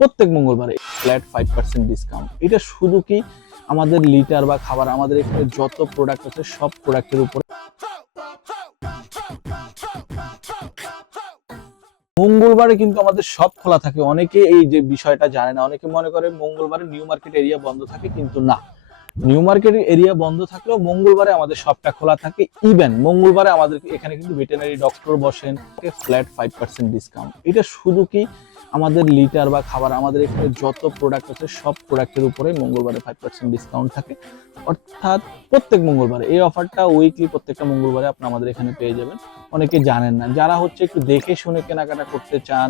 প্রত্যেক মঙ্গলবারে flat five percent discount এটা শুধু কি আমাদের লিটার বা খাবার, আমাদের এখানে যত প্রোডাক্ট আছে সব প্রোডাক্টের উপরে। মঙ্গলবারে কিন্তু আমাদের সব খোলা থাকে। অনেকে এই যে বিষয়টা জানে না, অনেকে মনে করে মঙ্গলবারে নিউ মার্কেট এরিয়া বন্ধ থাকে, কিন্তু না। নিউ মার্কেট এরিয়া বন্ধ থাকলেও মঙ্গলবারে আমাদের সবটা খোলা থাকে। ইভেন মঙ্গলবারে আমাদের এখানে কিন্তু ভেটেনারি ডক্টর বসেন ফ্ল্যাট ফাইভ পার্সেন্ট ডিসকাউন্ট এটা শুধু কি আমাদের লিটার বা খাবার, আমাদের এখানে যত প্রোডাক্ট আছে, সব প্রোডাক্টের উপরে মঙ্গলবারে ফাইভ পার্সেন্ট ডিসকাউন্ট থাকে। অর্থাৎ প্রত্যেক মঙ্গলবারে, এই অফারটা উইকলি প্রত্যেকটা মঙ্গলবারে আপনি আমাদের এখানে পেয়ে যাবেন। অনেকে জানেন না। যারা হচ্ছে একটু দেখে শুনে কেনাকাটা করতে চান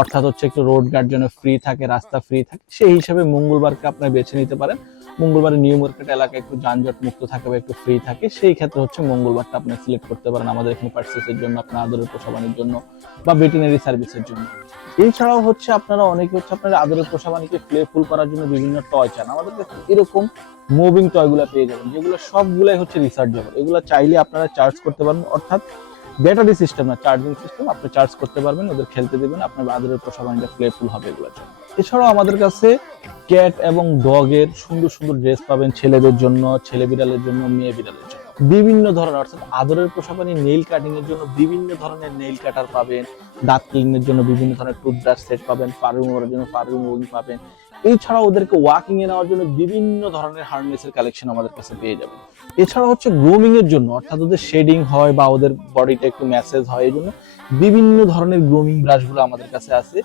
অর্থাৎ হচ্ছে একটু রোড গার্ড যেন ফ্রি থাকে, রাস্তা ফ্রি থাকে, সেই হিসাবে মঙ্গলবারকে আপনি বেছে নিতে পারেন। মঙ্গলবারে নিউ মার্কেট এলাকা একটু যানজট মুক্ত থাকে বা একটু ফ্রি থাকে, সেই ক্ষেত্রে হচ্ছে মঙ্গলবারটা আপনি সিলেক্ট করতে পারেন আমাদের এখানে পার্সেসের জন্য, আপনার আদরের পোষাবানির জন্য বা ভেটেনারি সার্ভিসের জন্য। এছাড়াও হচ্ছে আপনারা অনেকে হচ্ছে আপনার আদরের পোষাবানিকে প্লেফুল করার জন্য বিভিন্ন টয় চান। আমাদের কাছে এরকম মুভিং টয়গুলো পেয়ে যাবেন, যেগুলো সবগুলাই হচ্ছে রিসার্চেবল এগুলো চাইলে আপনারা চার্জ করতে পারবেন অর্থাৎ ব্যাটারি সিস্টেম না, চার্জিং সিস্টেম, আপনি চার্জ করতে পারবেন, ওদের খেলতে দেবেন, আপনার আদরের পোষাবানিটা প্লেফুল হবে এগুলোর জন্য। এছাড়াও আমাদের কাছে ক্যাট এবং ডগের সুন্দর সুন্দর ড্রেস পাবেন ছেলেদের জন্য, ছেলে বিড়ালের জন্য, মেয়ে বিড়ালের জন্য। বিভিন্ন ধরনের, অর্থাৎ আদরের পোষাপানি নেইল কাটিং এর জন্য বিভিন্ন ধরনের নেইল কাটার পাবেন দাঁত ক্লিনের জন্য বিভিন্ন ধরনের টুথব্রাশ সেট পাবেন পারফিউম করার জন্য পারফিউম পাবেন এছাড়াও ওদেরকে ওয়াকিং এ নেওয়ার জন্য বিভিন্ন ধরনের হার্নেসের কালেকশন আমাদের কাছে পেয়ে যাবে এছাড়া হচ্ছে গ্রুমিং এর জন্য, অর্থাৎ ওদের শেডিং হয় বা ওদের বডিটা একটু ম্যাসেজ হয়, এই জন্য বিভিন্ন ধরনের গ্রুমিং ব্রাশগুলো আমাদের কাছে আছে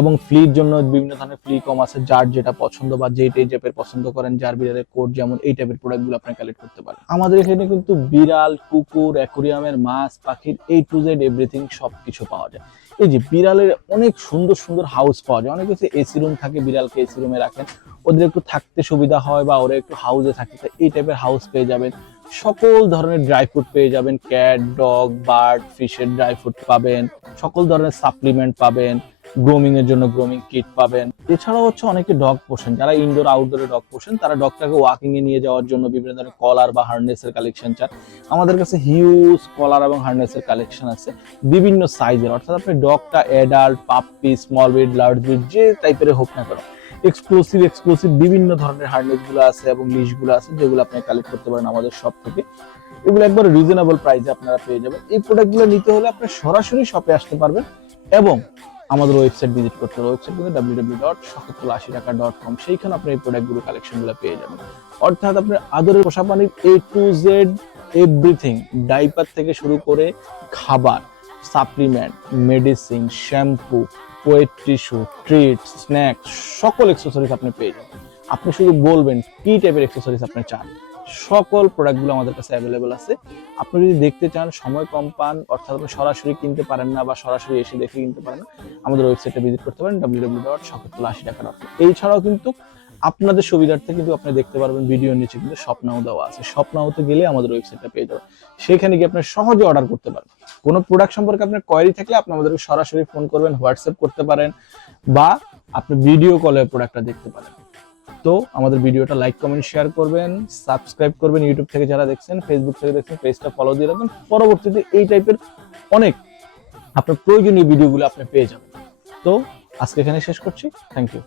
এবং ফ্লির জন্য বিভিন্ন ধরনের ফ্লি কম আছে, যার যেটা পছন্দ বা যে টাইপের পছন্দ করেন, যার বিড়ালের কোড যেমন এই টাইপের প্রোডাক্টগুলো আপনি কালেক্ট করতে পারেন। আমাদের এখানে কিন্তু বিড়াল, কুকুর অ্যাকোরিয়ামের মাছ, পাখির এই টু জেড এভরিথিং সব কিছু পাওয়া যায়। এই যে বিড়ালের অনেক সুন্দর সুন্দর হাউস পাওয়া যায়। অনেক কিছু এসি রুম থাকে, বিড়ালকে এসি রুমে রাখেন। ওদের একটু থাকতে সুবিধা হয় বা ওরা একটু হাউসে থাকে এই টাইপের হাউস পেয়ে যাবেন। সকল ধরনের ড্রাই ফ্রুট পেয়ে যাবেন। ক্যাট ডগ বার্ড ফিশের ড্রাই ফ্রুট পাবেন। সকল ধরনের সাপ্লিমেন্ট পাবেন। গ্রোমিং এর জন্য গ্রোমিং কিট পাবেন। এছাড়াও হচ্ছে অনেকে ডগ পোষেন যারা ইনডোর আউটডোরে ডগ পোষেন তারা ডগটাকে ওয়াকিং এ নিয়ে যাওয়ার জন্য বিভিন্ন ধরনের কলার বা হার্নেসের কালেকশন চান আমাদের কাছে হিউজ কলার এবং হার্নেসের কালেকশন আছে। বিভিন্ন সাইজের অর্থাৎ আপনি ডগটা adult puppy small breed large breed যে টাইপের হোক না কেন এক্সক্লুসিভ এক্সক্লুসিভ বিভিন্ন ধরনের হার্নেসগুলো আছে এবং লিশগুলো আছে, যেগুলো আপনি কালেক্ট করতে পারেন আমাদের শপ থেকে। এগুলো একবার রিজনেবল প্রাইসে আপনারা পেয়ে যাবেন। এই প্রোডাক্টগুলো নিতে হলে আপনি সরাসরি শপে আসতে পারবেন এবং আমাদের ওয়েবসাইট ভিজিট করতে হবে ওয়েবসাইট কিন্তু ডাব্লিউ ডাব্লিউ ডট সত্তর আশি টাকা ডট কম সেইখানে আপনি এই প্রোডাক্টগুলো কালেকশনগুলো পেয়ে যাবেন। অর্থাৎ আপনার আদরের পোষা পানির A to Z everything diaper থেকে শুরু করে খাবার supplement medicine shampoo wet tissue treat snacks সকল এক্সেসরিজ আপনি পেয়ে যাবেন। আপনি শুধু বলবেন কি টাইপের এক্সেসরিজ আপনি চান। সকল প্রোডাক্টগুলো আমাদের কাছে অ্যাভেলেবেল আছে। আপনি যদি দেখতে চান, সময় কম পান, অর্থাৎ আপনি সরাসরি কিনতে পারেন না বা সরাসরি এসে দেখে কিনতে পারেন না, আমাদের ওয়েবসাইটে ভিজিট করতে পারেন ডাব্লিউ ডাব্লিউ ডট সত্তর আশি টাকা ডট এছাড়াও কিন্তু আপনাদের সুবিধার্থে কিন্তু আপনি দেখতে পারবেন ভিডিওর নিচে কিন্তু স্বপ্নাও দেওয়া আছে। স্বপ্নাওতে গেলে আমাদের ওয়েবসাইটটা পেয়ে যাবেন। সেখানে গিয়ে আপনি সহজে অর্ডার করতে পারবেন। কোনো প্রোডাক্ট সম্পর্কে আপনার কোয়ারি থাকলে আপনি আমাদেরকে সরাসরি ফোন করবেন হোয়াটসঅ্যাপ করতে পারেন বা আপনি ভিডিও কলে প্রোডাক্টটা দেখতে পারেন। তো আমাদের ভিডিওটা লাইক কমেন্ট শেয়ার করবেন সাবস্ক্রাইব করবেন ইউটিউব থেকে যারা দেখছেন ফেসবুক থেকে দেখছেন পেজটা ফলো দিয়ে রাখবেন। পরবর্তীতে এই টাইপের অনেক আপনার প্রয়োজনীয় ভিডিওগুলো আপনি পেয়ে যাবেন। তো আজকে এখানে শেষ করছি। Thank you.